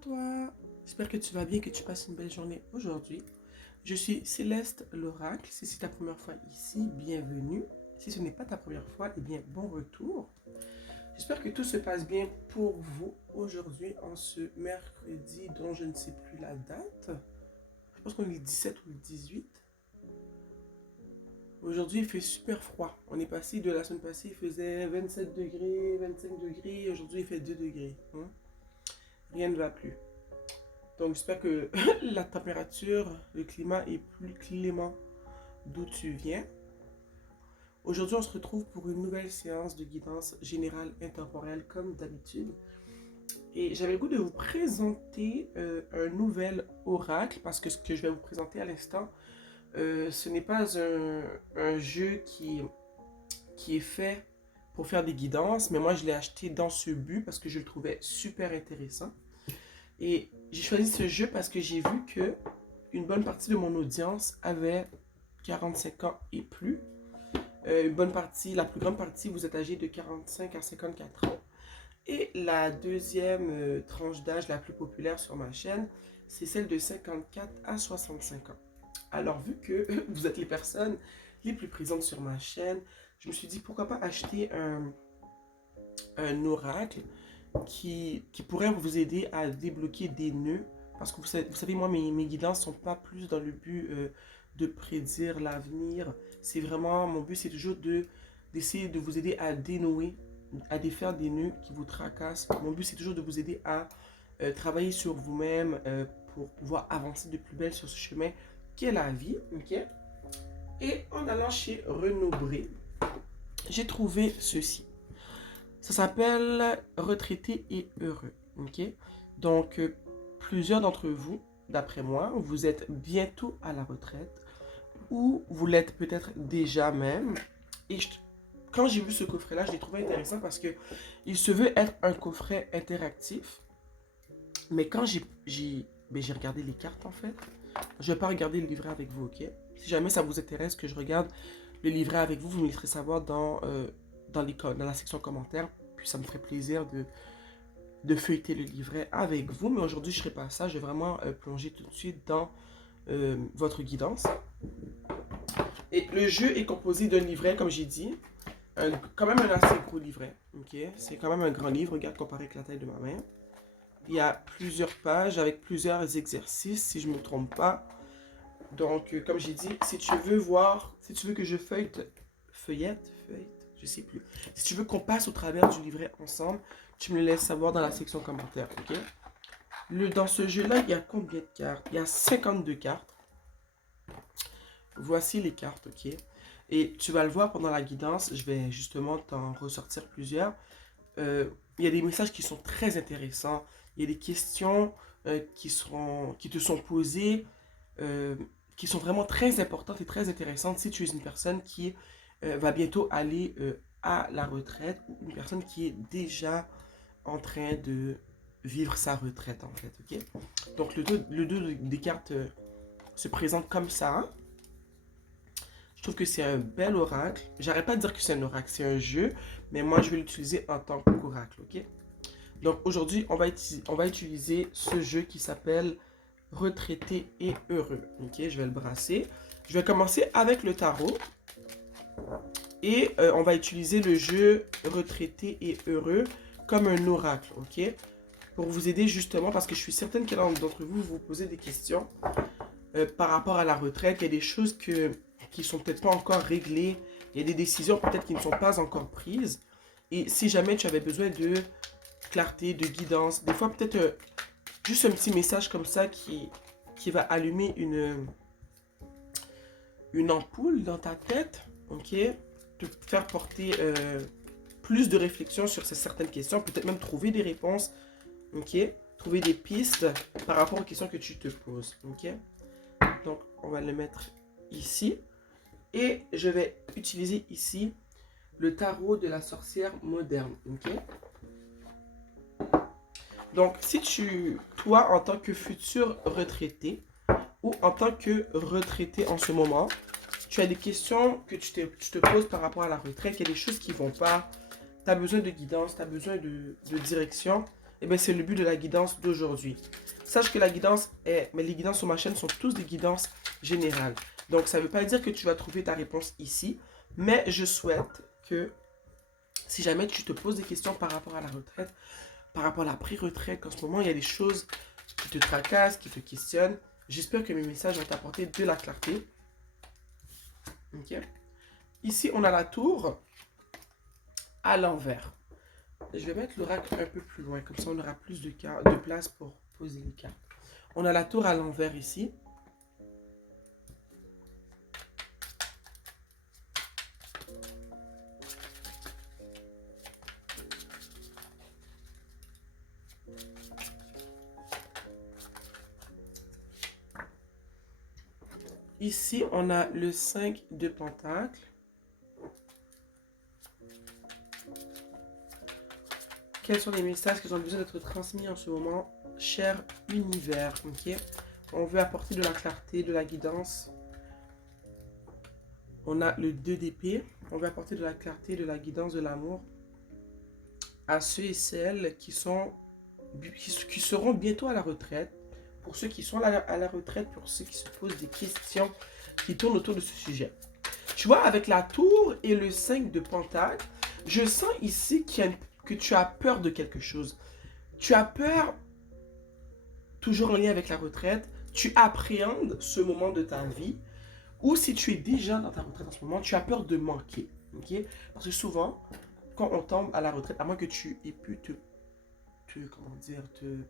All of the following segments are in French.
toi, j'espère que tu vas bien, que tu passes une belle journée aujourd'hui. Je suis Céleste l'Oracle. Si c'est ta première fois ici, bienvenue. Si ce n'est pas ta première fois, eh bien, bon retour. J'espère que tout se passe bien pour vous aujourd'hui, en ce mercredi dont je ne sais plus la date. Je pense qu'on est le 17 ou le 18. Aujourd'hui, il fait super froid. On est passé de la semaine passée, il faisait 27 degrés, 25 degrés. Aujourd'hui, il fait 2 degrés. Rien ne va plus. Donc j'espère que la température, le climat est plus clément d'où tu viens. Aujourd'hui, on se retrouve pour une nouvelle séance de guidance générale intemporelle comme d'habitude. Et j'avais le goût de vous présenter un nouvel oracle parce que ce que je vais vous présenter à l'instant, ce n'est pas un jeu qui est fait pour faire des guidances, mais moi je l'ai acheté dans ce but parce que je le trouvais super intéressant. Et j'ai choisi ce jeu parce que j'ai vu que une bonne partie de mon audience avait 45 ans et plus. Une bonne partie, la plus grande partie, vous êtes âgés de 45 à 54 ans. Et la deuxième tranche d'âge la plus populaire sur ma chaîne, c'est celle de 54 à 65 ans. Alors, vu que vous êtes les personnes les plus présentes sur ma chaîne, je me suis dit pourquoi pas acheter un oracle qui pourrait vous aider à débloquer des nœuds. Parce que vous savez moi, mes guidances ne sont pas plus dans le but de prédire l'avenir. C'est vraiment, mon but, c'est toujours d'essayer de vous aider à dénouer, à défaire des nœuds qui vous tracassent. Mon but, c'est toujours de vous aider à travailler sur vous-même pour pouvoir avancer de plus belle sur ce chemin qu'est la vie. Ok. Et en allant chez Renaud Bré, j'ai trouvé ceci. Ça s'appelle Retraité et heureux. Ok. Donc, plusieurs d'entre vous, d'après moi, vous êtes bientôt à la retraite ou vous l'êtes peut-être déjà même. Et quand j'ai vu ce coffret-là, je l'ai trouvé intéressant parce que il se veut être un coffret interactif. Mais quand j'ai regardé les cartes en fait, je ne vais pas regarder le livret avec vous, ok? Si jamais ça vous intéresse que je regarde le livret avec vous, vous me laisserez savoir dans la section commentaires. Puis ça me ferait plaisir de feuilleter le livret avec vous. Mais aujourd'hui, je ne ferai pas ça. Je vais vraiment plonger tout de suite dans votre guidance. Et le jeu est composé d'un livret, comme j'ai dit. Quand même un assez gros livret. Okay? C'est quand même un grand livre. Regarde, comparé avec la taille de ma main. Il y a plusieurs pages avec plusieurs exercices, si je ne me trompe pas. Donc, comme j'ai dit, si tu veux que je feuillette, je sais plus. Si tu veux qu'on passe au travers du livret ensemble, tu me le laisses savoir dans la section commentaires, ok? Dans ce jeu-là, il y a combien de cartes? Il y a 52 cartes. Voici les cartes, ok? Et tu vas le voir pendant la guidance, je vais justement t'en ressortir plusieurs. Il y a des messages qui sont très intéressants. Il y a des questions qui te sont posées, qui sont vraiment très importantes et très intéressantes si tu es une personne qui va bientôt aller à la retraite ou une personne qui est déjà en train de vivre sa retraite en fait, ok? Donc le dos des cartes se présente comme ça. Je trouve que c'est un bel oracle. J'arrête pas de dire que c'est un oracle, c'est un jeu, mais moi je vais l'utiliser en tant qu'oracle, ok? Donc aujourd'hui, on va utiliser ce jeu qui s'appelle Retraité et heureux. Ok, je vais le brasser. Je vais commencer avec le tarot. Et on va utiliser le jeu Retraité et heureux comme un oracle, ok? Pour vous aider justement, parce que je suis certaine que l'un d'entre vous vous posez des questions par rapport à la retraite. Il y a des choses qui sont peut-être pas encore réglées. Il y a des décisions peut-être qui ne sont pas encore prises. Et si jamais tu avais besoin de clarté, de guidance, des fois peut-être juste un petit message comme ça qui va allumer une ampoule dans ta tête, ok? Te faire porter plus de réflexion sur certaines questions, peut-être même trouver des réponses, ok? Trouver des pistes par rapport aux questions que tu te poses, ok? Donc, on va le mettre ici. Et je vais utiliser ici le tarot de la sorcière moderne, ok? Donc, si toi, en tant que futur retraité, ou en tant que retraité en ce moment, tu as des questions que tu te poses par rapport à la retraite, il y a des choses qui ne vont pas, tu as besoin de guidance, tu as besoin de direction, eh bien, c'est le but de la guidance d'aujourd'hui. Sache que la guidance est... Mais les guidances sur ma chaîne sont tous des guidances générales. Donc, ça ne veut pas dire que tu vas trouver ta réponse ici. Mais je souhaite que, si jamais tu te poses des questions par rapport à la retraite, par rapport à la pré-retraite, qu'en ce moment, il y a des choses qui te tracassent, qui te questionnent, j'espère que mes messages vont t'apporter de la clarté. Ok. Ici, on a la tour à l'envers. Je vais mettre l'oracle un peu plus loin, comme ça on aura plus de place pour poser les cartes. On a la tour à l'envers ici. Ici, on a le 5 de Pentacles. Quels sont les messages qui ont besoin d'être transmis en ce moment, cher univers, ok? On veut apporter de la clarté, de la guidance. On a le 2 d'épée. On veut apporter de la clarté, de la guidance, de l'amour à ceux et celles qui seront bientôt à la retraite. Pour ceux qui sont à la retraite, pour ceux qui se posent des questions qui tournent autour de ce sujet. Tu vois, avec la tour et le 5 de Pentacle, je sens ici que tu as peur de quelque chose. Tu as peur, toujours en lien avec la retraite, tu appréhendes ce moment de ta vie, ou si tu es déjà dans ta retraite en ce moment, tu as peur de manquer. Okay? Parce que souvent, quand on tombe à la retraite, à moins que tu aies pu te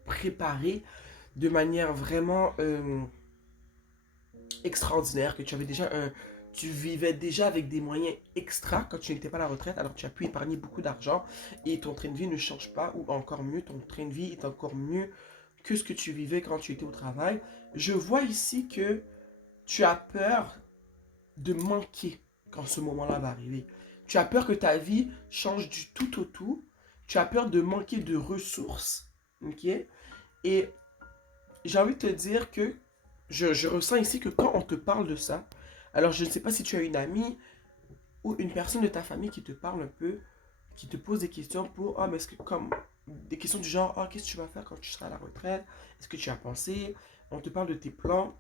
préparer de manière vraiment extraordinaire, que tu avais déjà tu vivais déjà avec des moyens extra quand tu n'étais pas à la retraite, alors tu as pu épargner beaucoup d'argent et ton train de vie ne change pas, ou encore mieux, ton train de vie est encore mieux que ce que tu vivais quand tu étais au travail. Je vois ici que tu as peur de manquer quand ce moment-là va arriver. Tu as peur que ta vie change du tout au tout. Tu as peur de manquer de ressources. Ok? Et j'ai envie de te dire que je ressens ici que quand on te parle de ça, alors je ne sais pas si tu as une amie ou une personne de ta famille qui te parle un peu, qui te pose des questions pour, mais est-ce que comme des questions du genre, qu'est-ce que tu vas faire quand tu seras à la retraite? Est-ce que tu as pensé? On te parle de tes plans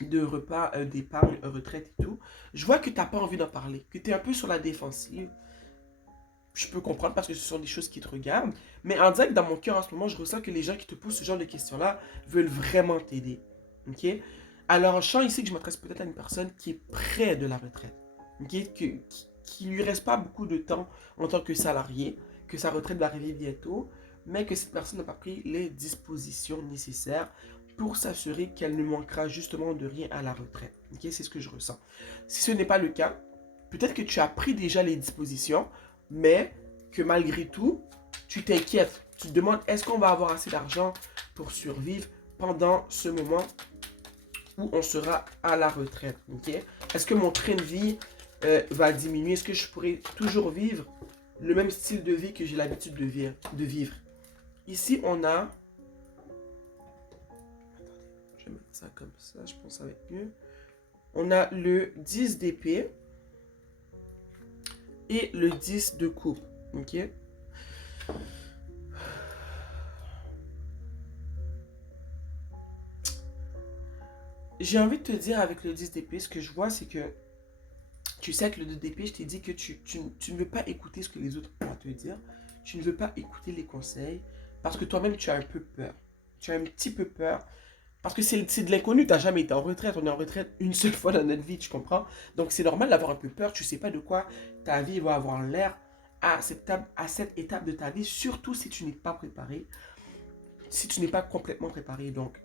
de repas, d'épargne, retraite et tout. Je vois que tu n'as pas envie d'en parler, que tu es un peu sur la défensive. Je peux comprendre parce que ce sont des choses qui te regardent. Mais en direct, dans mon cœur en ce moment, je ressens que les gens qui te posent ce genre de questions-là veulent vraiment t'aider. Ok? Alors, je sens ici que je m'adresse peut-être à une personne qui est près de la retraite. Ok? Qui lui reste pas beaucoup de temps en tant que salarié, que sa retraite va arriver bientôt, mais que cette personne n'a pas pris les dispositions nécessaires pour s'assurer qu'elle ne manquera justement de rien à la retraite. Ok? C'est ce que je ressens. Si ce n'est pas le cas, peut-être que tu as pris déjà les dispositions, mais que malgré tout, tu t'inquiètes. Tu te demandes, est-ce qu'on va avoir assez d'argent pour survivre pendant ce moment où on sera à la retraite? Okay? Est-ce que mon train de vie va diminuer? Est-ce que je pourrai toujours vivre le même style de vie que j'ai l'habitude de vivre? Ici, on a... Attendez, je vais mettre ça comme ça, je pense que ça va être mieux. On a le 10 d'épée et le 10 de coupe. Ok? J'ai envie de te dire avec le 10 d'épée, ce que je vois, c'est que tu sais que le 2 d'épée, je t'ai dit que tu ne veux pas écouter ce que les autres ont à te dire. Tu ne veux pas écouter les conseils parce que toi-même, tu as un peu peur. Tu as un petit peu peur parce que c'est de l'inconnu. Tu n'as jamais été en retraite. On est en retraite une seule fois dans notre vie, tu comprends? Donc, c'est normal d'avoir un peu peur. Tu ne sais pas de quoi ta vie va avoir l'air à cette étape de ta vie, surtout si tu n'es pas préparé, si tu n'es pas complètement préparé. Donc,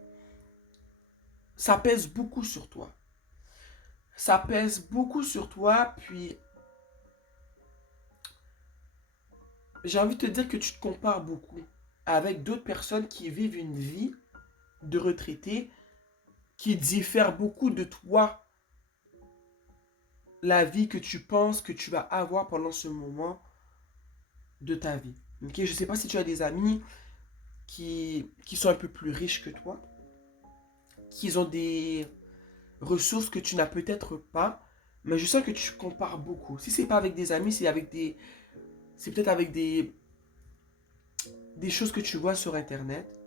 ça pèse beaucoup sur toi. Ça pèse beaucoup sur toi, puis j'ai envie de te dire que tu te compares beaucoup avec d'autres personnes qui vivent une vie de retraité qui diffère beaucoup de toi, la vie que tu penses que tu vas avoir pendant ce moment de ta vie. Okay? Je ne sais pas si tu as des amis qui sont un peu plus riches que toi, qui ont des ressources que tu n'as peut-être pas, mais je sens que tu compares beaucoup. Si ce n'est pas avec des amis, c'est peut-être avec des choses que tu vois sur Internet.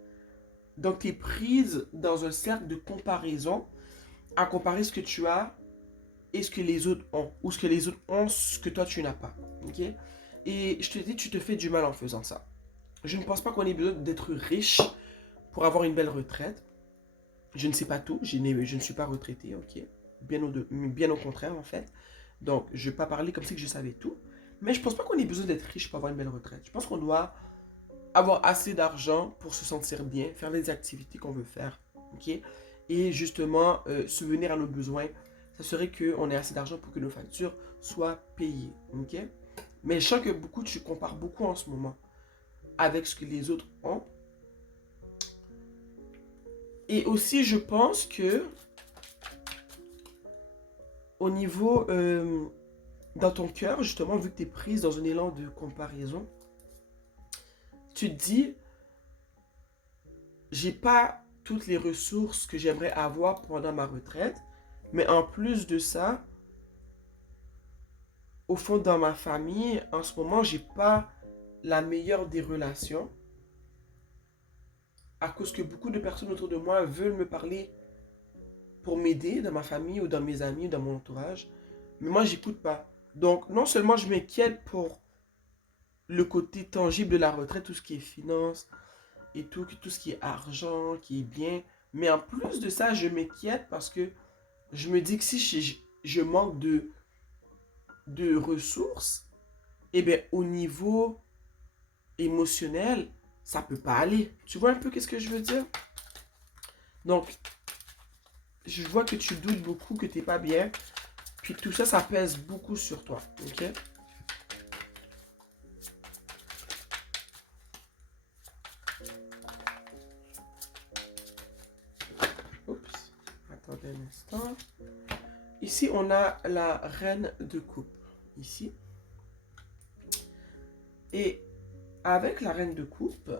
Donc, tu es prise dans un cercle de comparaison à comparer ce que tu as et ce que les autres ont. Ou ce que les autres ont, ce que toi, tu n'as pas. Ok? Et je te dis, tu te fais du mal en faisant ça. Je ne pense pas qu'on ait besoin d'être riche pour avoir une belle retraite. Je ne sais pas tout. Je ne suis pas retraité, ok? Bien au contraire, en fait. Donc, je ne vais pas parler comme si je savais tout. Mais je ne pense pas qu'on ait besoin d'être riche pour avoir une belle retraite. Je pense qu'on doit avoir assez d'argent pour se sentir bien, faire les activités qu'on veut faire, ok? Et justement, subvenir à nos besoins. Ça serait qu'on ait assez d'argent pour que nos factures soient payées, ok? Mais je sens que tu compares beaucoup en ce moment avec ce que les autres ont. Et aussi, je pense que au niveau, dans ton cœur, justement, vu que tu es prise dans un élan de comparaison, tu te dis, j'ai pas toutes les ressources que j'aimerais avoir pendant ma retraite, mais en plus de ça, au fond, dans ma famille, en ce moment, j'ai pas la meilleure des relations à cause que beaucoup de personnes autour de moi veulent me parler pour m'aider dans ma famille ou dans mes amis ou dans mon entourage, mais moi, j'écoute pas. Donc, non seulement je m'inquiète pour le côté tangible de la retraite, tout ce qui est finance et tout ce qui est argent, qui est bien, mais en plus de ça, je m'inquiète parce que je me dis que si je manque de ressources, eh bien, au niveau émotionnel, ça peut pas aller. Tu vois un peu qu'est-ce que je veux dire? Donc, je vois que tu doutes beaucoup, que t'es pas bien, puis tout ça, ça pèse beaucoup sur toi, ok? Oups, attendez un instant. Ici, on a la reine de coupe, ici. Et avec la reine de coupe,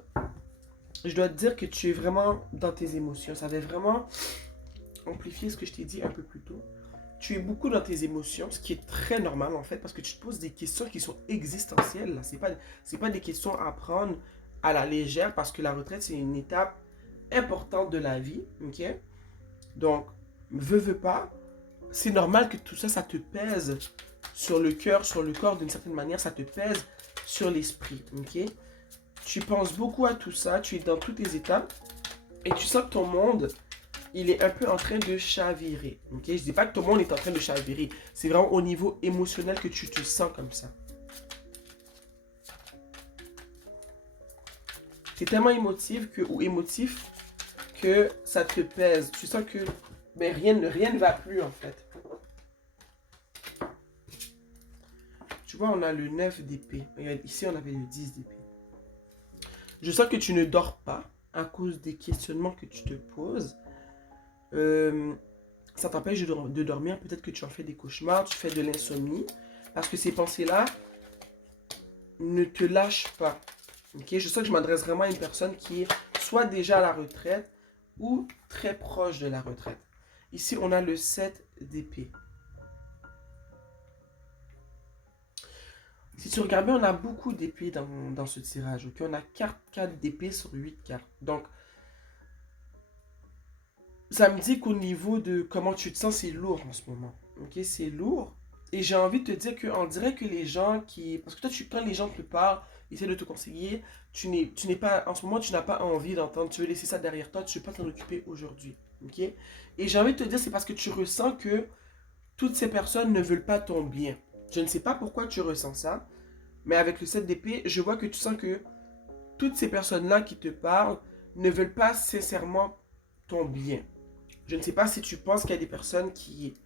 je dois te dire que tu es vraiment dans tes émotions. Ça va vraiment amplifier ce que je t'ai dit un peu plus tôt. Tu es beaucoup dans tes émotions, ce qui est très normal en fait, parce que tu te poses des questions qui sont existentielles. Ce n'est pas des questions à prendre à la légère, parce que la retraite, c'est une étape importante de la vie. Ok? Donc, veux pas, c'est normal que tout ça, ça te pèse sur le cœur, sur le corps, d'une certaine manière, ça te pèse sur l'esprit. Ok? Tu penses beaucoup à tout ça, tu es dans toutes les étapes, et tu sens que ton monde, il est un peu en train de chavirer. Ok? Je dis pas que ton monde est en train de chavirer. C'est vraiment au niveau émotionnel que tu te sens comme ça. C'est tellement émotif que ça te pèse. Tu sens que ben, rien ne va plus en fait. Tu vois, on a le 9 d'épée. Ici, on avait le 10 d'épée. Je sens que tu ne dors pas à cause des questionnements que tu te poses. Ça t'empêche de dormir. Peut-être que tu en fais des cauchemars, tu fais de l'insomnie. Parce que ces pensées-là ne te lâchent pas. Okay? Je sens que je m'adresse vraiment à une personne qui est soit déjà à la retraite ou très proche de la retraite. Ici, on a le 7 d'épée. Si tu regardes bien, on a beaucoup d'épées dans ce tirage. Okay? On a 4 d'épée sur 8 cartes. Donc, ça me dit qu'au niveau de comment tu te sens, c'est lourd en ce moment. Ok, c'est lourd. Et j'ai envie de te dire qu'on dirait que les gens qui... Parce que toi, quand les gens te parlent, essaient de te conseiller, tu n'es pas... En ce moment, tu n'as pas envie d'entendre. Tu veux laisser ça derrière toi. Tu ne veux pas t'en occuper aujourd'hui. Ok? Et j'ai envie de te dire, c'est parce que tu ressens que toutes ces personnes ne veulent pas ton bien. Je ne sais pas pourquoi tu ressens ça. Mais avec le 7 d'épée, je vois que tu sens que toutes ces personnes-là qui te parlent ne veulent pas sincèrement ton bien. Je ne sais pas si tu penses qu'il y a des personnes qui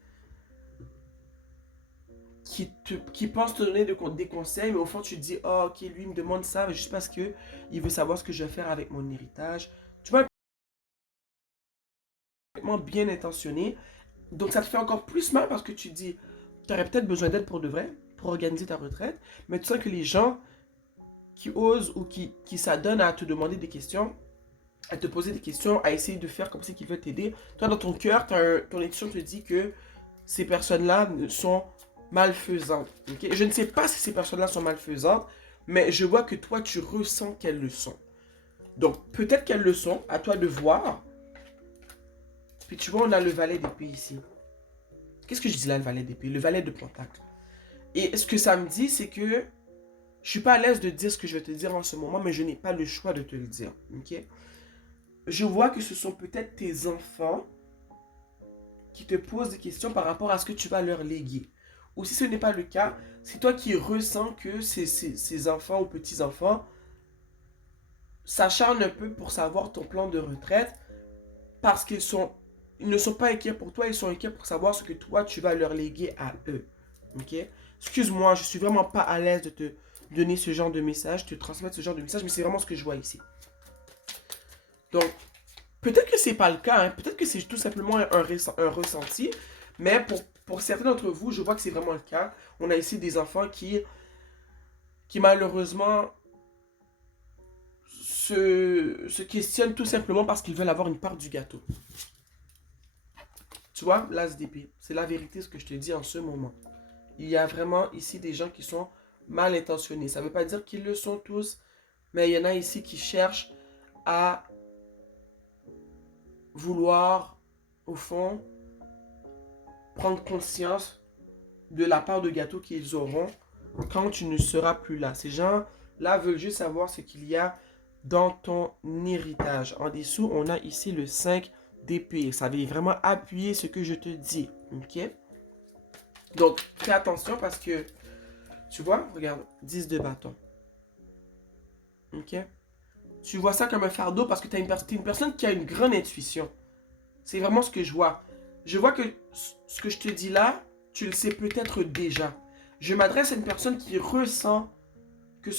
pensent te donner des conseils, mais au fond, tu te dis, oh, ok, lui, il me demande ça juste parce qu'il veut savoir ce que je vais faire avec mon héritage. Tu vois, bien intentionné. Donc, ça te fait encore plus mal parce que tu te dis, tu aurais peut-être besoin d'aide pour de vrai, pour organiser ta retraite, mais tu sens que les gens qui osent ou qui s'adonnent à te demander des questions, à te poser des questions, à essayer de faire comme si qu'ils veulent t'aider, toi, dans ton cœur, ton intuition te dit que ces personnes-là sont malfaisantes. Okay? Je ne sais pas si ces personnes-là sont malfaisantes, mais je vois que toi, tu ressens qu'elles le sont. Donc, peut-être qu'elles le sont, à toi de voir. Puis tu vois, on a le valet d'épée ici. Qu'est-ce que je dis là, le valet d'épée? Le valet de pentacle. Et ce que ça me dit, c'est que je suis pas à l'aise de dire ce que je vais te dire en ce moment, mais je n'ai pas le choix de te le dire. Ok? Je vois que ce sont peut-être tes enfants qui te posent des questions par rapport à ce que tu vas leur léguer. Ou si ce n'est pas le cas, c'est toi qui ressens que ces enfants ou petits-enfants s'acharnent un peu pour savoir ton plan de retraite parce ils ne sont pas inquiets pour toi, ils sont inquiets pour savoir ce que toi tu vas leur léguer à eux. Ok? Excuse-moi, je suis vraiment pas à l'aise de te donner ce genre de message, te transmettre ce genre de message, mais c'est vraiment ce que je vois ici. Donc, peut-être que c'est pas le cas, hein. Peut-être que c'est tout simplement un ressenti, mais pour certains d'entre vous, je vois que c'est vraiment le cas. On a ici des enfants qui malheureusement se questionnent tout simplement parce qu'ils veulent avoir une part du gâteau. Tu vois, l'as d'épée, c'est la vérité ce que je te dis en ce moment. Il y a vraiment ici des gens qui sont mal intentionnés. Ça ne veut pas dire qu'ils le sont tous, mais il y en a ici qui cherchent à vouloir, au fond, prendre conscience de la part de gâteau qu'ils auront quand tu ne seras plus là. Ces gens-là veulent juste savoir ce qu'il y a dans ton héritage. En dessous, on a ici le 5 d'épée. Ça vient vraiment appuyer ce que je te dis. Ok? Donc, fais attention parce que, tu vois, regarde, 10 de bâton. Ok? Tu vois ça comme un fardeau parce que tu es une personne qui a une grande intuition. C'est vraiment ce que je vois. Je vois que ce que je te dis là, tu le sais peut-être déjà. Je m'adresse à une personne qui ressent que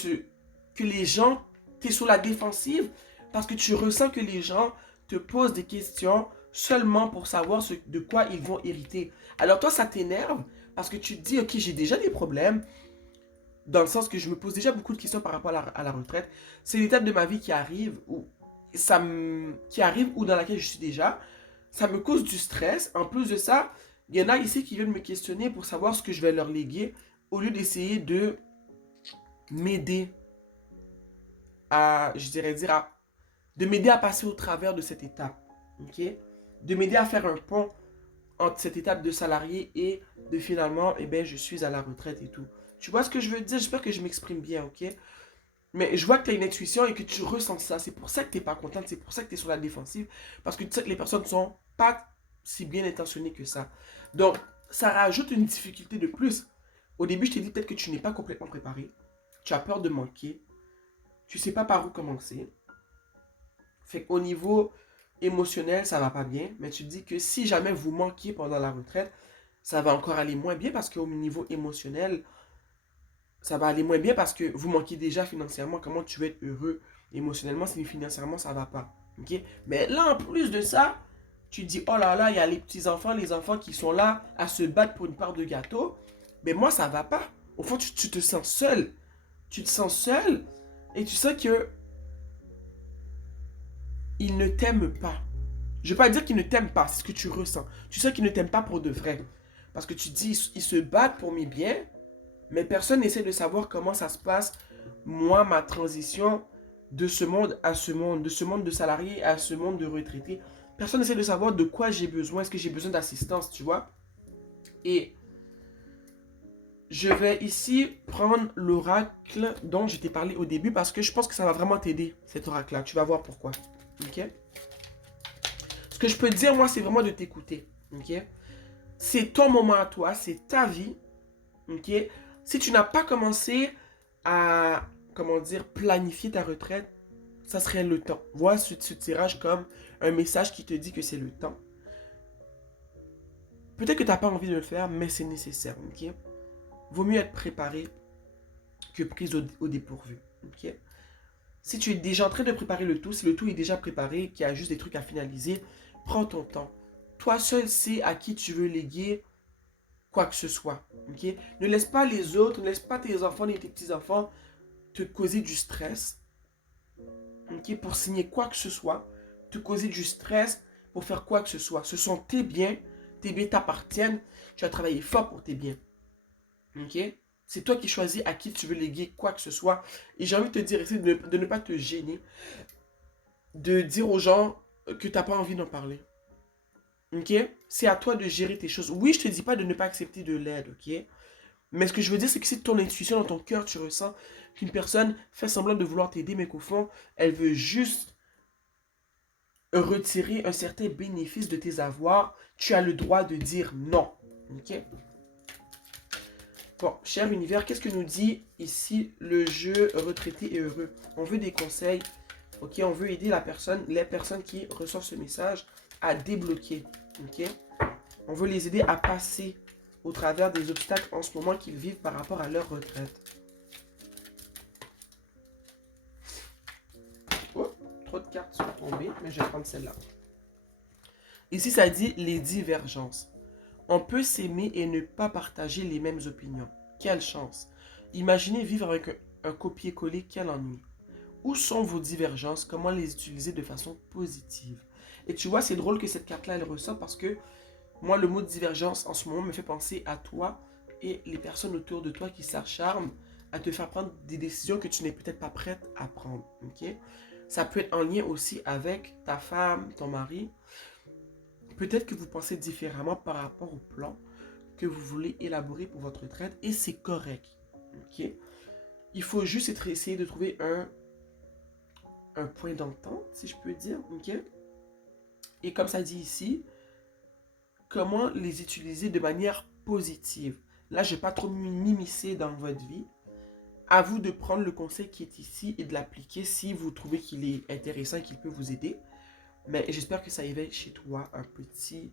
les gens, tu es sur la défensive parce que tu ressens que les gens te posent des questions seulement pour savoir de quoi ils vont hériter. Alors toi, ça t'énerve parce que tu te dis, ok, j'ai déjà des problèmes, dans le sens que je me pose déjà beaucoup de questions par rapport à la retraite. C'est l'étape de ma vie qui arrive, ou dans laquelle je suis déjà. Ça me cause du stress. En plus de ça, il y en a ici qui viennent me questionner pour savoir ce que je vais leur léguer, au lieu d'essayer de m'aider je dirais dire, de m'aider à passer au travers de cette étape. Ok? De m'aider à faire un pont entre cette étape de salarié et de finalement, eh ben, je suis à la retraite et tout. Tu vois ce que je veux dire? J'espère que je m'exprime bien, ok? Mais je vois que tu as une intuition et que tu ressens ça. C'est pour ça que tu n'es pas contente, c'est pour ça que tu es sur la défensive. Parce que tu sais que les personnes ne sont pas si bien intentionnées que ça. Donc, ça rajoute une difficulté de plus. Au début, je t'ai dit peut-être que tu n'es pas complètement préparé. Tu as peur de manquer. Tu ne sais pas par où commencer. Fait qu'au niveau émotionnel, ça va pas bien. Mais tu te dis que si jamais vous manquiez pendant la retraite, ça va encore aller moins bien parce qu'au niveau émotionnel, ça va aller moins bien parce que vous manquez déjà financièrement. Comment tu veux être heureux émotionnellement si financièrement ça va pas? Ok? Mais là, en plus de ça, tu te dis, oh là là, il y a les enfants qui sont là à se battre pour une part de gâteau. Mais moi, ça va pas. Au fond, tu te sens seul. Tu te sens seul et tu sens que ils ne t'aiment pas. Je ne veux pas dire qu'ils ne t'aiment pas, c'est ce que tu ressens. Tu sais qu'ils ne t'aiment pas pour de vrai. Parce que tu te dis, ils se battent pour mes biens, mais personne n'essaie de savoir comment ça se passe, moi, ma transition de ce monde à ce monde, de ce monde de salarié à ce monde de retraité. Personne n'essaie de savoir de quoi j'ai besoin, est-ce que j'ai besoin d'assistance, tu vois. Et je vais ici prendre l'oracle dont je t'ai parlé au début parce que je pense que ça va vraiment t'aider, cet oracle-là. Tu vas voir pourquoi. Ok? Ce que je peux te dire, moi, c'est vraiment de t'écouter. Ok? C'est ton moment à toi, c'est ta vie. Ok? Si tu n'as pas commencé à, comment dire, planifier ta retraite, ça serait le temps. Vois ce tirage comme un message qui te dit que c'est le temps. Peut-être que tu n'as pas envie de le faire, mais c'est nécessaire. Ok? Vaut mieux être préparé que prise au dépourvu. Ok? Si tu es déjà en train de préparer le tout, si le tout est déjà préparé, qu'il y a juste des trucs à finaliser, prends ton temps. Toi seul sais à qui tu veux léguer quoi que ce soit. Ok? Ne laisse pas les autres, ne laisse pas tes enfants ni tes petits-enfants te causer du stress. Ok? Pour signer quoi que ce soit, te causer du stress pour faire quoi que ce soit. Ce sont tes biens t'appartiennent, tu as travaillé fort pour tes biens. Ok? C'est toi qui choisis à qui tu veux léguer quoi que ce soit. Et j'ai envie de te dire ici de ne pas te gêner. de dire aux gens que tu n'as pas envie d'en parler. Ok? C'est à toi de gérer tes choses. Oui, je te dis pas de ne pas accepter de l'aide, ok? Mais ce que je veux dire, c'est que si ton intuition, dans ton cœur, tu ressens qu'une personne fait semblant de vouloir t'aider, mais qu'au fond, elle veut juste retirer un certain bénéfice de tes avoirs, tu as le droit de dire non. Ok? Bon, cher univers, qu'est-ce que nous dit ici le jeu retraité et heureux? On veut des conseils, ok? On veut aider les personnes qui reçoivent ce message à débloquer, ok? On veut les aider à passer au travers des obstacles en ce moment qu'ils vivent par rapport à leur retraite. Oh, trop de cartes sont tombées, mais je vais prendre celle-là. Ici, ça dit les divergences. On peut s'aimer et ne pas partager les mêmes opinions. Quelle chance! Imaginez vivre avec un copier-coller, quel ennui. Où sont vos divergences? Comment les utiliser de façon positive? Et tu vois, c'est drôle que cette carte-là, elle ressort parce que moi, le mot divergence en ce moment me fait penser à toi et les personnes autour de toi qui s'acharnent à te faire prendre des décisions que tu n'es peut-être pas prête à prendre. Okay? Ça peut être en lien aussi avec ta femme, ton mari. Peut-être que vous pensez différemment par rapport au plan que vous voulez élaborer pour votre retraite et c'est correct. Okay? Il faut juste essayer de trouver un point d'entente, si je peux dire. Okay? Et comme ça dit ici, comment les utiliser de manière positive. Là, je ne vais pas trop m'immiscer dans votre vie. À vous de prendre le conseil qui est ici et de l'appliquer si vous trouvez qu'il est intéressant et qu'il peut vous aider. Mais j'espère que ça éveille chez toi un petit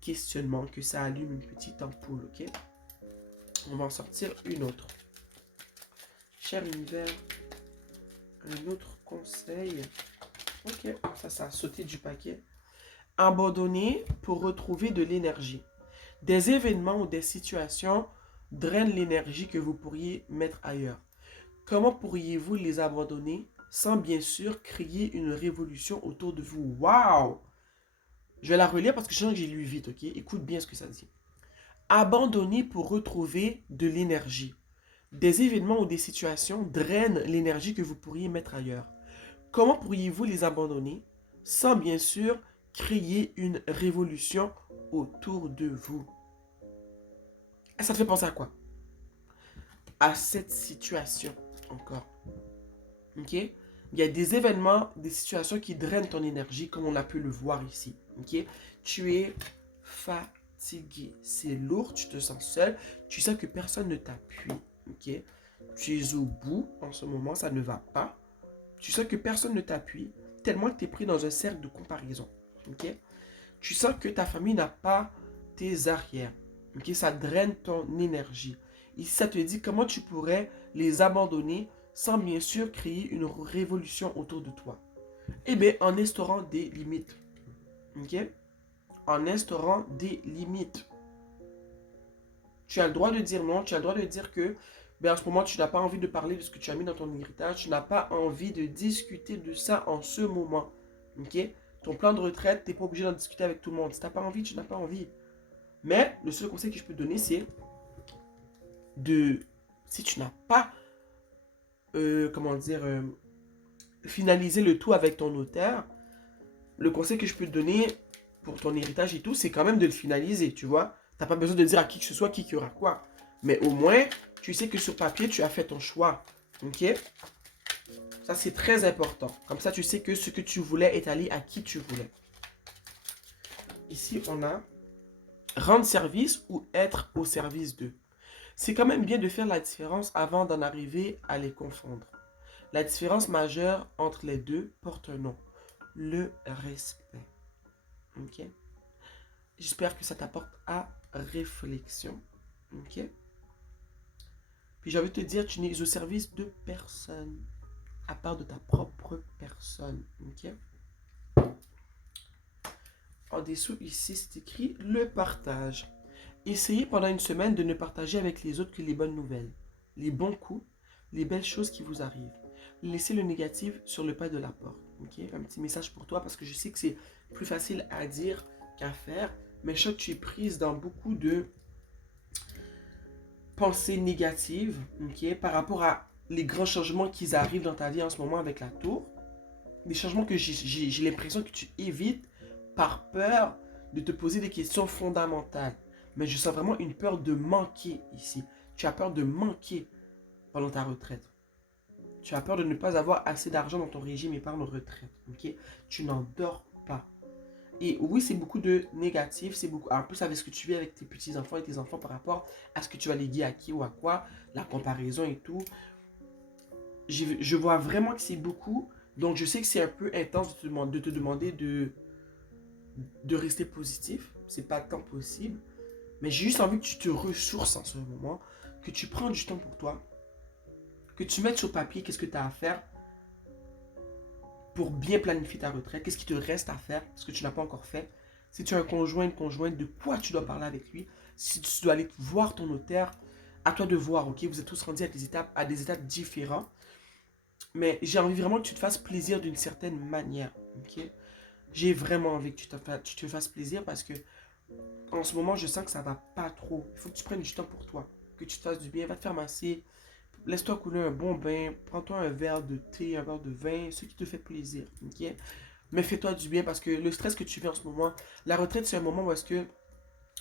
questionnement, que ça allume une petite ampoule, ok? On va en sortir une autre. Cher univers, un autre conseil. Ok, ça a sauté du paquet. Abandonner pour retrouver de l'énergie. Des événements ou des situations drainent l'énergie que vous pourriez mettre ailleurs. Comment pourriez-vous les abandonner sans bien sûr créer une révolution autour de vous? Waouh! Je vais la relire parce que je sens que j'ai lu vite, ok? Écoute bien ce que ça dit. Abandonner pour retrouver de l'énergie. Des événements ou des situations drainent l'énergie que vous pourriez mettre ailleurs. Comment pourriez-vous les abandonner sans bien sûr créer une révolution autour de vous? Ça te fait penser à quoi? À cette situation encore. Ok? Il y a des événements, des situations qui drainent ton énergie, comme on a pu le voir ici. Ok? Tu es fatigué. C'est lourd, tu te sens seul. Tu sens que personne ne t'appuie. Ok? Tu es au bout en ce moment, ça ne va pas. Tu sens que personne ne t'appuie, tellement que tu es pris dans un cercle de comparaison. Ok? Tu sens que ta famille n'a pas tes arrières. Ok? Ça draine ton énergie. Ici, ça te dit comment tu pourrais les abandonner sans bien sûr créer une révolution autour de toi. Eh bien, en instaurant des limites. Ok? En instaurant des limites. Tu as le droit de dire non, tu as le droit de dire que ben, en ce moment, tu n'as pas envie de parler de ce que tu as mis dans ton héritage, tu n'as pas envie de discuter de ça en ce moment. Ok? Ton plan de retraite, tu n'es pas obligé d'en discuter avec tout le monde. Si tu n'as pas envie, tu n'as pas envie. Mais le seul conseil que je peux te donner, c'est de, si tu n'as pas, comment dire, finaliser le tout avec ton notaire, le conseil que je peux te donner pour ton héritage et tout, c'est quand même de le finaliser, tu vois. Tu n'as pas besoin de dire à qui que ce soit qui aura quoi. Mais au moins, tu sais que sur papier, tu as fait ton choix. Ok? Ça, c'est très important. Comme ça, tu sais que ce que tu voulais est allé à qui tu voulais. Ici, on a rendre service ou être au service d'eux. C'est quand même bien de faire la différence avant d'en arriver à les confondre. La différence majeure entre les deux porte un nom. Le respect. Ok? J'espère que ça t'apporte à réflexion. Ok? Puis j'ai envie de te dire, tu n'es au service de personne, à part de ta propre personne. Ok? En dessous, ici, c'est écrit le partage. Essayez pendant une semaine de ne partager avec les autres que les bonnes nouvelles, les bons coups, les belles choses qui vous arrivent. Laissez le négatif sur le pas de la porte. Okay? Un petit message pour toi parce que je sais que c'est plus facile à dire qu'à faire, mais je sais que tu es prise dans beaucoup de pensées négatives, okay, par rapport à les grands changements qui arrivent dans ta vie en ce moment avec la tour. Des changements que j'ai l'impression que tu évites par peur de te poser des questions fondamentales. Mais je sens vraiment une peur de manquer ici. Tu as peur de manquer pendant ta retraite. Tu as peur de ne pas avoir assez d'argent dans ton régime épargne retraite. Ok? Tu n'en dors pas. Et oui, c'est beaucoup de négatifs. C'est beaucoup. En plus, avec ce que tu vis avec tes petits-enfants et tes enfants par rapport à ce que tu vas léguer à qui ou à quoi, la comparaison et tout. Je vois vraiment que c'est beaucoup. Donc, je sais que c'est un peu intense de te demander de rester positif. C'est pas tant possible. Mais j'ai juste envie que tu te ressources en ce moment, que tu prends du temps pour toi, que tu mettes sur papier qu'est-ce que tu as à faire pour bien planifier ta retraite, qu'est-ce qui te reste à faire, ce que tu n'as pas encore fait. Si tu as un conjoint, une conjointe, de quoi tu dois parler avec lui. Si tu dois aller voir ton notaire, à toi de voir, ok? Vous êtes tous rendus à des étapes différentes. Mais j'ai envie vraiment que tu te fasses plaisir d'une certaine manière, ok? J'ai vraiment envie que tu te fasses plaisir parce que en ce moment, je sens que ça va pas trop. Il faut que tu prennes du temps pour toi, que tu te fasses du bien. Va te faire masser, laisse-toi couler un bon bain, prends-toi un verre de thé, un verre de vin, ce qui te fait plaisir, ok? Mais fais-toi du bien parce que le stress que tu vis en ce moment, la retraite, c'est un moment où est-ce que,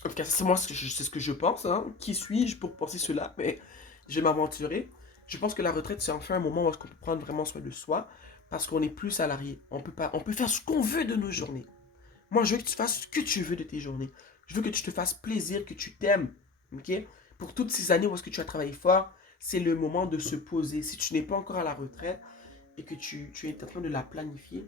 en tout cas, c'est moi, c'est ce que je pense, hein. Qui suis-je pour penser cela? Mais je vais m'aventurer. Je pense que la retraite, c'est enfin un moment où est-ce qu'on peut prendre vraiment soin de soi parce qu'on n'est plus salarié. On peut pas, on peut faire ce qu'on veut de nos journées. Moi, je veux que tu fasses ce que tu veux de tes journées. Je veux que tu te fasses plaisir, que tu t'aimes. Ok? Pour toutes ces années où est-ce que tu as travaillé fort, c'est le moment de se poser. Si tu n'es pas encore à la retraite et que tu es en train de la planifier,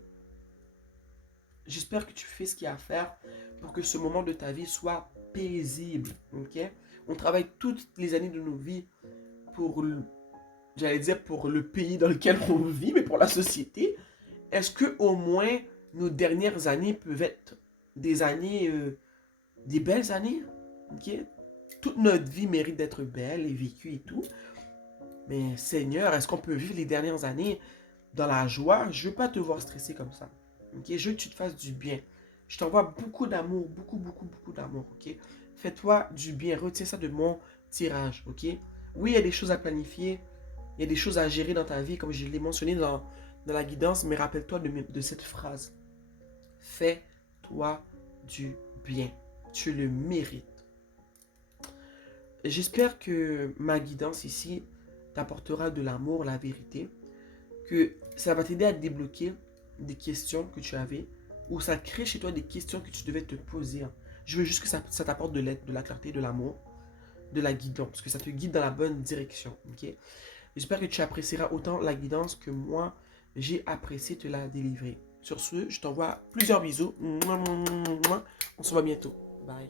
j'espère que tu fais ce qu'il y a à faire pour que ce moment de ta vie soit paisible. Ok? On travaille toutes les années de nos vies pour, j'allais dire pour le pays dans lequel on vit, mais pour la société. Est-ce que au moins nos dernières années peuvent être des années des belles années, ok? Toute notre vie mérite d'être belle et vécue et tout. Mais Seigneur, est-ce qu'on peut vivre les dernières années dans la joie? Je veux pas te voir stressé comme ça, ok? Je veux que tu te fasses du bien. Je t'envoie beaucoup d'amour, beaucoup, beaucoup, beaucoup d'amour, ok? Fais-toi du bien, retiens ça de mon tirage, ok? Oui, il y a des choses à planifier, il y a des choses à gérer dans ta vie, comme je l'ai mentionné dans la guidance, mais rappelle-toi de cette phrase. Fais-toi du bien. Tu le mérites. J'espère que ma guidance ici t'apportera de l'amour, la vérité, que ça va t'aider à débloquer des questions que tu avais, ou ça crée chez toi des questions que tu devais te poser. Je veux juste que ça t'apporte de l'aide, de la clarté, de l'amour, de la guidance, que ça te guide dans la bonne direction. Ok? J'espère que tu apprécieras autant la guidance que moi, j'ai apprécié te la délivrer. Sur ce, je t'envoie plusieurs bisous. On se voit bientôt. Bye.